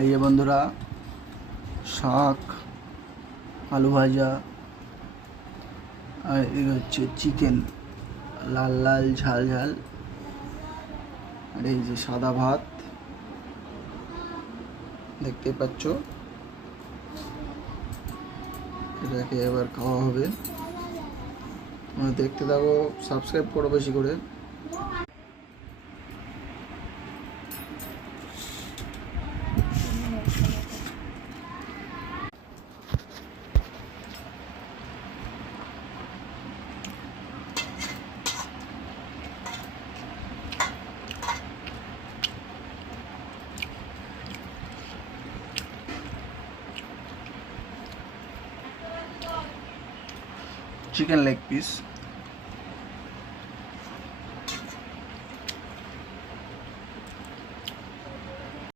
এই যে বন্ধুরা, শাক, আলু ভাজা, আর এই হচ্ছে চিকেন, লাল লাল ঝাল ঝাল, আর এই যে সাদা ভাত দেখতে পাচ্ছ। এটাকে এবার খাওয়া হবে। দেখতে থাকো, সাবস্ক্রাইব করো বেশি করে। Chicken leg piece.